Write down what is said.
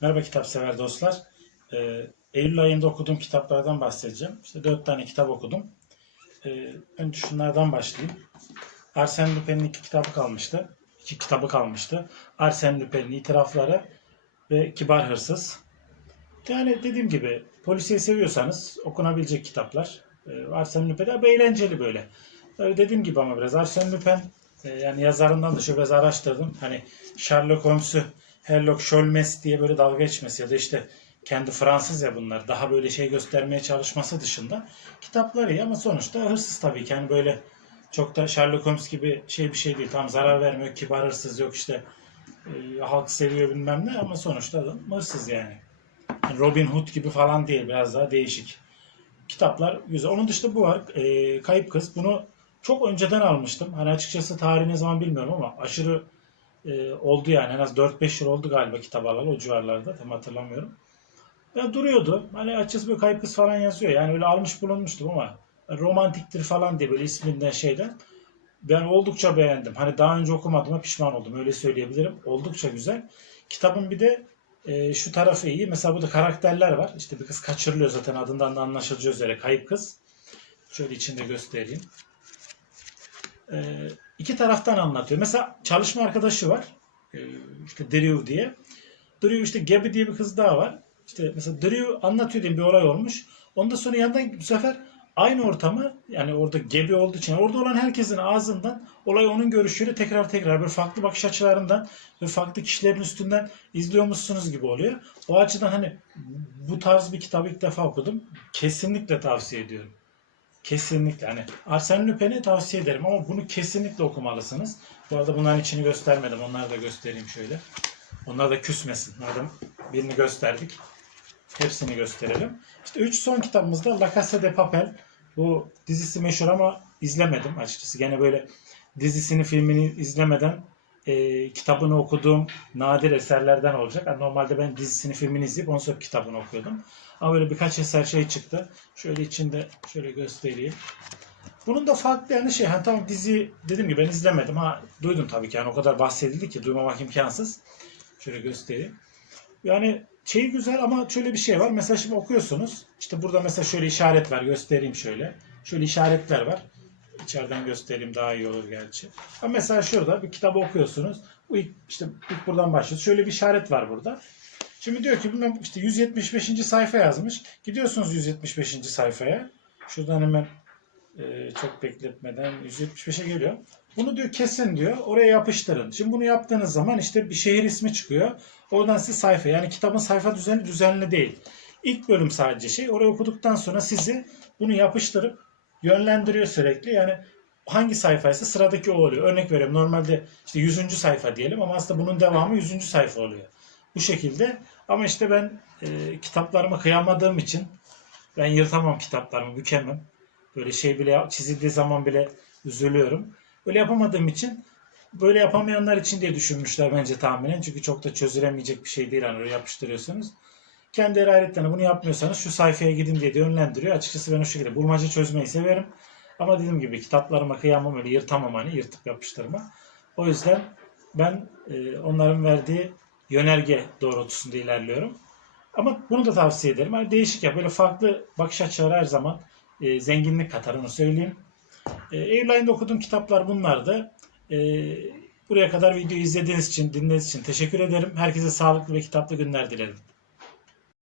Merhaba kitap sever dostlar. Ee, Eylül ayında okuduğum kitaplardan bahsedeceğim. İşte dört tane kitap okudum. Ee, önce şunlardan başlayayım. Arsène Lupin'in iki kitabı kalmıştı. İki kitabı kalmıştı. Arsène Lupin'in itirafları ve Kibar Hırsız. Yani dediğim gibi polisiye seviyorsanız okunabilecek kitaplar. Ee, Arsène Lupin abi eğlenceli böyle. Tabii dediğim gibi ama biraz Arsène Lupin e, yani yazarından da şöyle biraz araştırdım. Hani Sherlock Holmes'u Sherlock Holmes diye böyle dalga geçmesi ya da işte kendi Fransız ya bunlar daha böyle şey göstermeye çalışması dışında kitapları iyi ama sonuçta hırsız tabii ki yani böyle çok da Sherlock Holmes gibi şey bir şey değil. Tam zarar vermiyor, kibar hırsız yok işte e, halk seviyor bilmem ne ama sonuçta hırsız yani. Yani Robin Hood gibi falan değil biraz daha değişik. Kitaplar güzel. Onun dışında bu var. E, Kayıp Kız. Bunu çok önceden almıştım. Hani açıkçası tarihi ne zaman bilmiyorum ama aşırı e, oldu yani. En az 4-5 yıl oldu galiba kitap alalı o civarlarda. Tam hatırlamıyorum. Ya duruyordu. Hani açıkçası böyle kayıp kız falan yazıyor. Yani öyle almış bulunmuştum ama romantiktir falan diye böyle isminden şeyden. Ben oldukça beğendim. Hani daha önce okumadığıma pişman oldum. Öyle söyleyebilirim. Oldukça güzel. Kitabın bir de e, şu tarafı iyi. Mesela burada karakterler var. İşte bir kız kaçırılıyor zaten adından da anlaşılacağı üzere. Kayıp kız. Şöyle içinde göstereyim. E, iki taraftan anlatıyor. Mesela çalışma arkadaşı var. E, işte Drew diye. Drew işte Gabby diye bir kız daha var. İşte mesela Drew anlatıyor diye bir olay olmuş. Ondan sonra yandan bu sefer aynı ortamı yani orada Gabby olduğu için orada olan herkesin ağzından olay onun görüşüyle tekrar tekrar böyle farklı bakış açılarından ve farklı kişilerin üstünden izliyormuşsunuz gibi oluyor. O açıdan hani bu tarz bir kitabı ilk defa okudum. Kesinlikle tavsiye ediyorum. Kesinlikle hani Arsène Lupin'i tavsiye ederim ama bunu kesinlikle okumalısınız. Bu arada bunların içini göstermedim. Onları da göstereyim şöyle. Onlar da küsmesin. Madem birini gösterdik. Hepsini gösterelim. İşte üç son kitabımızda La Casa de Papel. Bu dizisi meşhur ama izlemedim açıkçası. Gene böyle dizisini, filmini izlemeden e, kitabını okuduğum nadir eserlerden olacak. Yani normalde ben dizisini, filmini izleyip ondan sonra kitabını okuyordum. Ama böyle birkaç eser şey çıktı. Şöyle içinde şöyle göstereyim. Bunun da farklı yani şey, hani tamam dizi dediğim gibi ben izlemedim ha duydum tabii ki yani o kadar bahsedildi ki duymamak imkansız. Şöyle göstereyim. Yani şey güzel ama şöyle bir şey var. Mesela şimdi okuyorsunuz. İşte burada mesela şöyle işaret var. Göstereyim şöyle. Şöyle işaretler var. İçeriden göstereyim daha iyi olur gerçi. Ama mesela şurada bir kitabı okuyorsunuz. Bu ilk, işte ilk buradan başlıyoruz. Şöyle bir işaret var burada. Şimdi diyor ki bilmem işte 175. sayfa yazmış. Gidiyorsunuz 175. sayfaya. Şuradan hemen e, çok bekletmeden 175'e geliyor. Bunu diyor kesin diyor. Oraya yapıştırın. Şimdi bunu yaptığınız zaman işte bir şehir ismi çıkıyor. Oradan size sayfa. Yani kitabın sayfa düzeni düzenli değil. İlk bölüm sadece şey. Orayı okuduktan sonra sizi bunu yapıştırıp yönlendiriyor sürekli. Yani hangi sayfaysa sıradaki o oluyor. Örnek veriyorum. Normalde işte 100. sayfa diyelim ama aslında bunun devamı 100. sayfa oluyor. Bu şekilde. Ama işte ben e, kitaplarımı kıyamadığım için ben yırtamam kitaplarımı, bükemem. Böyle şey bile çizildiği zaman bile üzülüyorum. Öyle yapamadığım için böyle yapamayanlar için diye düşünmüşler bence tahminen. Çünkü çok da çözülemeyecek bir şey değil hani öyle yapıştırıyorsunuz. Kendi hayretlerine bunu yapmıyorsanız şu sayfaya gidin diye de yönlendiriyor. Açıkçası ben o şekilde bulmaca çözmeyi severim. Ama dediğim gibi kitaplarıma kıyamam öyle yırtamam hani yırtıp yapıştırma. O yüzden ben e, onların verdiği yönerge doğrultusunda ilerliyorum. Ama bunu da tavsiye ederim. Hani değişik ya böyle farklı bakış açıları her zaman e, zenginlik katar onu söyleyeyim. E, ayında okuduğum kitaplar bunlardı. E, buraya kadar video izlediğiniz için, dinlediğiniz için teşekkür ederim. Herkese sağlıklı ve kitaplı günler dilerim.